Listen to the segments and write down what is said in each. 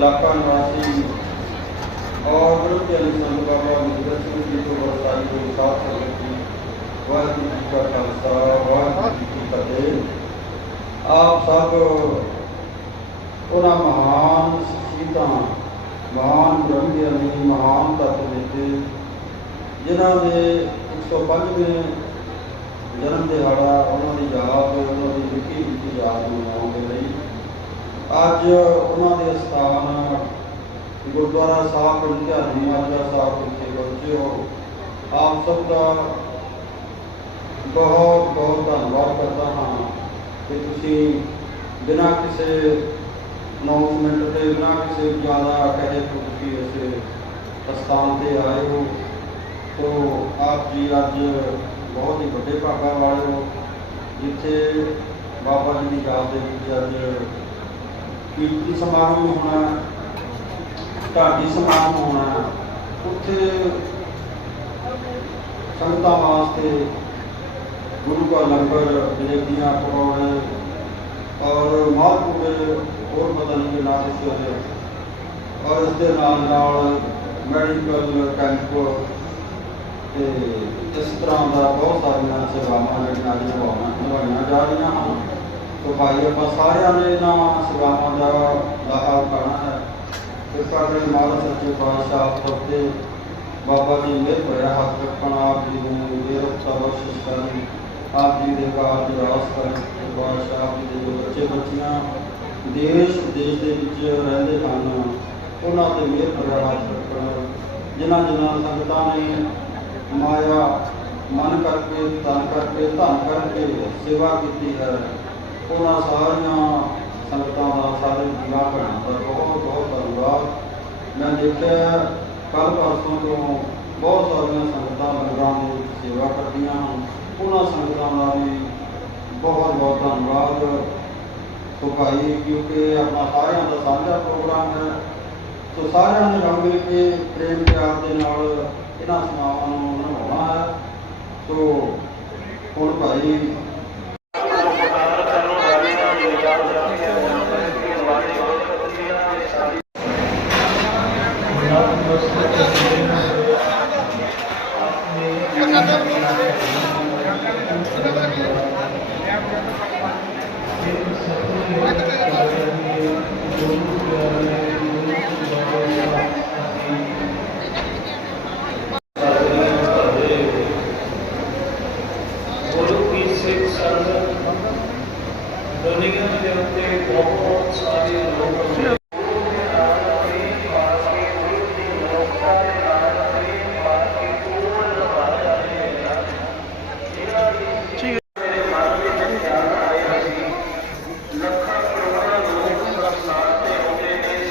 ਇਲਾਕਾ ਨਿਵਾਸੀ ਔਰ ਗੁਰੂ ਸੰਤ ਬਾਬਾ ਮੁੰਦਰ ਸਿੰਘ ਜੀ ਤੋਂ ਵਰਤਾਈ ਹੋਈ ਸਾਧ ਸੰਗਤ ਜੀ, ਵਾਹਿਗੁਰੂ ਜੀ ਕਾ ਖਾਲਸਾ, ਵਾਹਿਗੁਰੂ ਜੀ ਕੀ ਫਤਿਹ। ਆਪ ਸਭ ਉਹਨਾਂ ਮਹਾਨ ਸ਼ਹੀਦਾਂ ਮਹਾਨ ਬ੍ਰਹਮ ਗਿਆਨੀ ਮਹਾਨ ਤੱਤ ਦਿੱਤੇ ਜਿਨ੍ਹਾਂ ਦੇ 105ਵੇਂ ਜਨਮ ਦਿਹਾੜਾ, ਉਹਨਾਂ ਦੀ ਯਾਦ, ਉਹਨਾਂ ਦੀ ਨਿੱਕੀ ਨਿੱਕੀ ਯਾਦ ਨੂੰ ਮਨਾਉਣ ਦੇ ਲਈ ਅੱਜ ਉਹਨਾਂ ਦੇ ਸਥਾਨ ਗੁਰਦੁਆਰਾ ਸਾਹਿਬ ਪਿੰਡ ਧਿਆਨੀ ਮਾਜਰਾ ਸਾਹਿਬ ਵਿਖੇ ਪਹੁੰਚੇ ਹੋ। ਆਪ ਸਭ ਦਾ ਬਹੁਤ ਬਹੁਤ ਧੰਨਵਾਦ ਕਰਦਾ ਹਾਂ ਕਿ ਤੁਸੀਂ ਬਿਨਾਂ ਕਿਸੇ ਅਨਾਉਂਸਮੈਂਟ ਦੇ ਬਿਨਾਂ ਕਿਸੇ ਜ਼ਿਆਦਾ ਕਹੇ ਤੋਂ ਤੁਸੀਂ ਇਸ ਸਥਾਨ ਤੇ ਆਏ ਹੋ। ਤੋ ਆਪ ਜੀ ਅੱਜ ਬਹੁਤ ਹੀ ਵੱਡੇ ਭਾਗਾਂ ਵਾਲੇ ਹੋ, ਜਿੱਥੇ ਬਾਬਾ ਜੀ ਦੀ ਯਾਦ ਦੇ ਵਿੱਚ ਅੱਜ ਕੀਰਤੀ ਸਮਾਗਮ ਹੋਣਾ, ਢਾਡੀ ਸਮਾਗਮ ਹੋਣਾ, ਉੱਥੇ ਸੰਗਤਾਂ ਵਾਸਤੇ ਗੁਰੂ ਦਾ ਲੰਗਰ ਜਲੇਬੀਆਂ ਪਕੌੜੇ ਔਰ ਮਾਲਪੂੜੇ ਹੋਰ ਪਤਾ ਨਹੀਂ ਕਿੰਨਾ ਕੁਛ ਔਰ ਇਸ ਦੇ ਨਾਲ ਨਾਲ ਮੈਡੀਕਲ ਕੈਂਪ ਤੇ ਇਸ ਤਰ੍ਹਾਂ ਦਾ ਬਹੁਤ ਸਾਰੀਆਂ ਸੇਵਾਵਾਂ ਜਿਹੜੀਆਂ ਨਿਭਾਉਣਾ ਨਿਭਾਈਆਂ ਜਾ ਰਹੀਆਂ ਹਨ। ਸੋ ਭਾਈ, ਆਪਾਂ ਸਾਰਿਆਂ ਨੇ ਇਹਨਾਂ ਸੇਵਾਵਾਂ ਦਾ ਲਾਹਾ ਉਠਾਉਣਾ ਹੈ। ਕਿਰਪਾ ਕਰਕੇ ਮਾਲਕ ਸੱਚੇ ਪਾਤਸ਼ਾਹ ਆਪ ਬਾਬਾ ਜੀ ਮਿਹਰ ਭਰਿਆ ਹੱਥ ਰੱਖਣ, ਆਪ ਜੀ ਨੂੰ ਮੇਰ ਬਖਸ਼ਿਸ਼ ਕਰਨ, ਆਪ ਜੀ ਦੇ ਕਾਰਜ ਰਾਸ ਕਰਨ। ਪਾਤਸ਼ਾਹ, ਆਪ ਜੀ ਦੇ ਜੋ ਬੱਚੇ ਬੱਚੀਆਂ ਦੇਸ਼ ਵਿਦੇਸ਼ ਦੇ ਵਿੱਚ ਰਹਿੰਦੇ ਹਨ, ਉਹਨਾਂ ਤੇ ਮਿਹਰ ਭਰਿਆ ਹੱਥ ਰੱਖਣ। ਜਿਨ੍ਹਾਂ ਜਿਨ੍ਹਾਂ ਸੰਗਤਾਂ ਨੇ ਮਾਇਆ, ਮਨ ਕਰਕੇ ਤਨ ਕਰਕੇ, ਧਨ ਕਰਕੇ ਸੇਵਾ ਕੀਤੀ ਹੈ। ਉਹਨਾਂ ਸਾਰੀਆਂ ਸੰਗਤਾਂ ਦਾ ਸਾਰੇ ਜੀਵਾਂ ਭੈਣਾਂ ਦਾ ਬਹੁਤ ਬਹੁਤ ਧੰਨਵਾਦ। ਮੈਂ ਦੇਖਿਆ ਕੱਲ ਪਰਸੋਂ ਤੋਂ ਬਹੁਤ ਸਾਰੀਆਂ ਸੰਗਤਾਂ ਲੰਗਰਾਂ ਦੀ ਸੇਵਾ ਕਰਦੀਆਂ ਹਨ। ਉਹਨਾਂ ਸੰਗਤਾਂ ਦਾ ਵੀ ਬਹੁਤ ਬਹੁਤ ਧੰਨਵਾਦ। ਸੋ ਭਾਈ, ਕਿਉਂਕਿ ਆਪਣਾ ਸਾਰਿਆਂ ਦਾ ਸਾਂਝਾ ਪ੍ਰੋਗਰਾਮ ਹੈ, ਸੋ ਸਾਰਿਆਂ ਨੇ ਰਲ ਮਿਲ ਕੇ ਪ੍ਰੇਮ ਪਿਆਰ ਦੇ ਨਾਲ ਇਹਨਾਂ ਸਮਾਵਾਂ ਨੂੰ ਨਿਭਾਉਣਾ ਹੈ। ਸੋ ਹੁਣ ਭਾਈ ਗੁਰੂ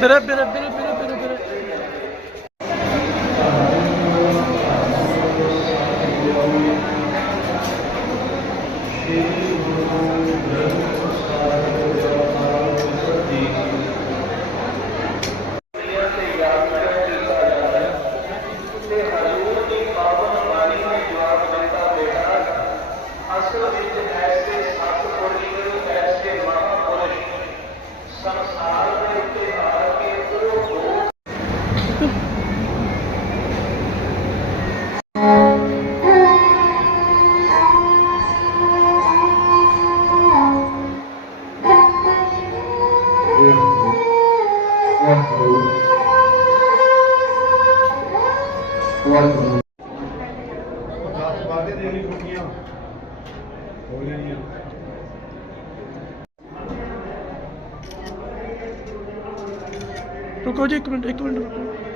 Bire bire bire ਰੁਕੋ ਜੀ ਇੱਕ ਮਿੰਟ ਇੱਕ ਮਿੰਟ ਰੁਕੋ।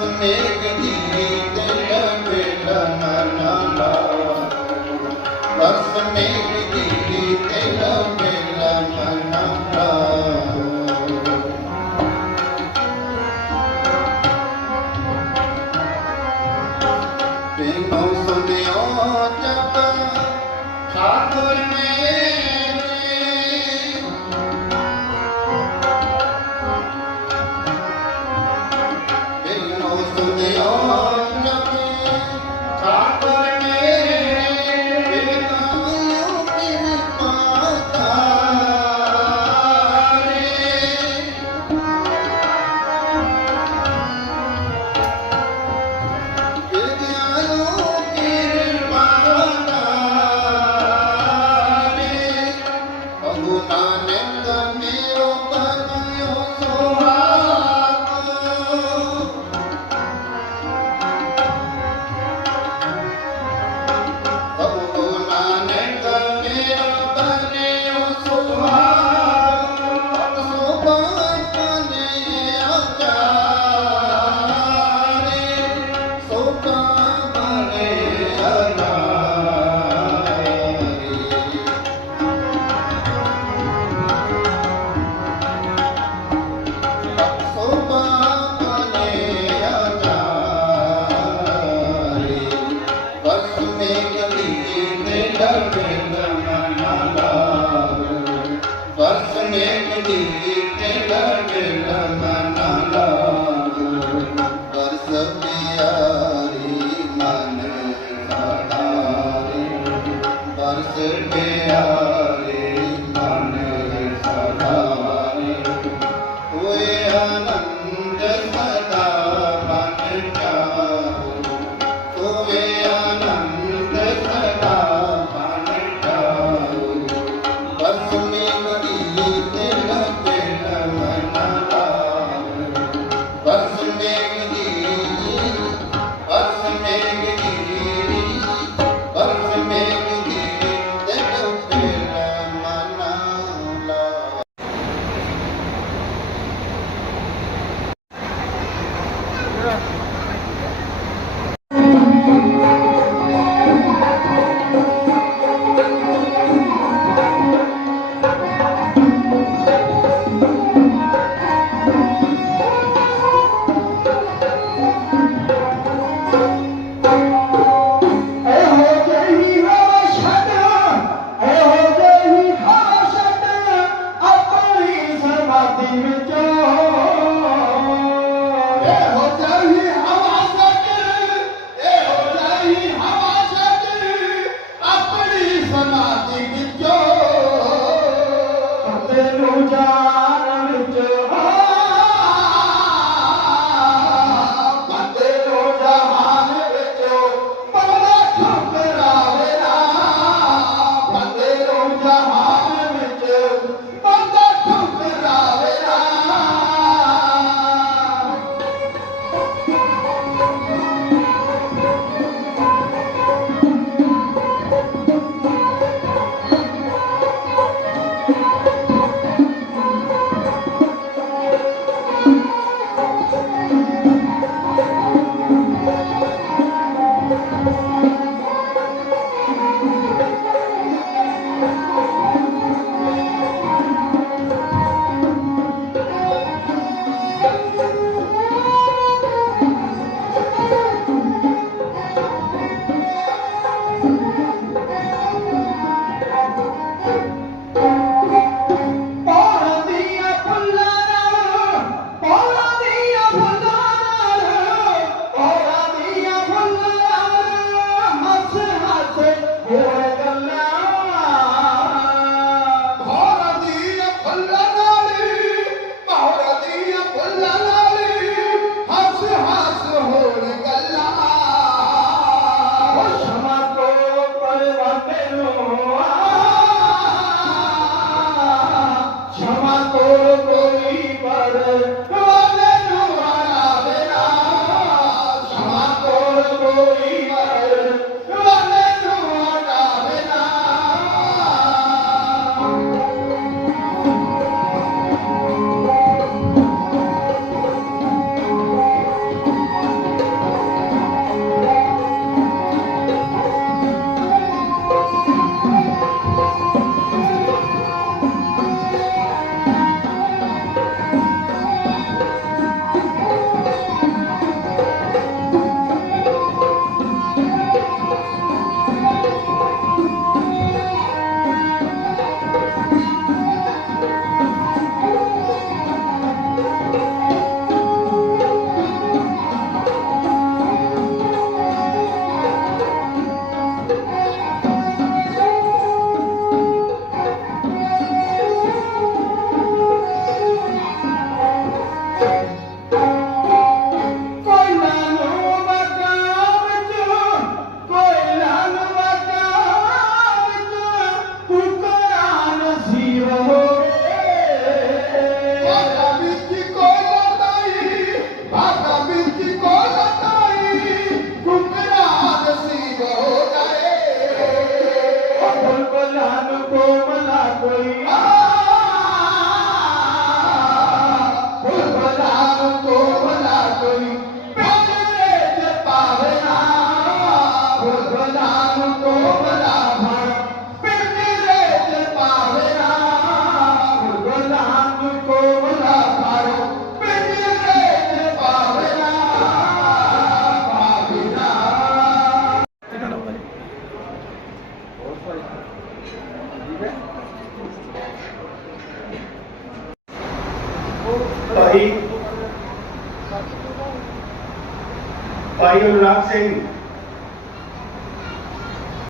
of make a to the all. Saturday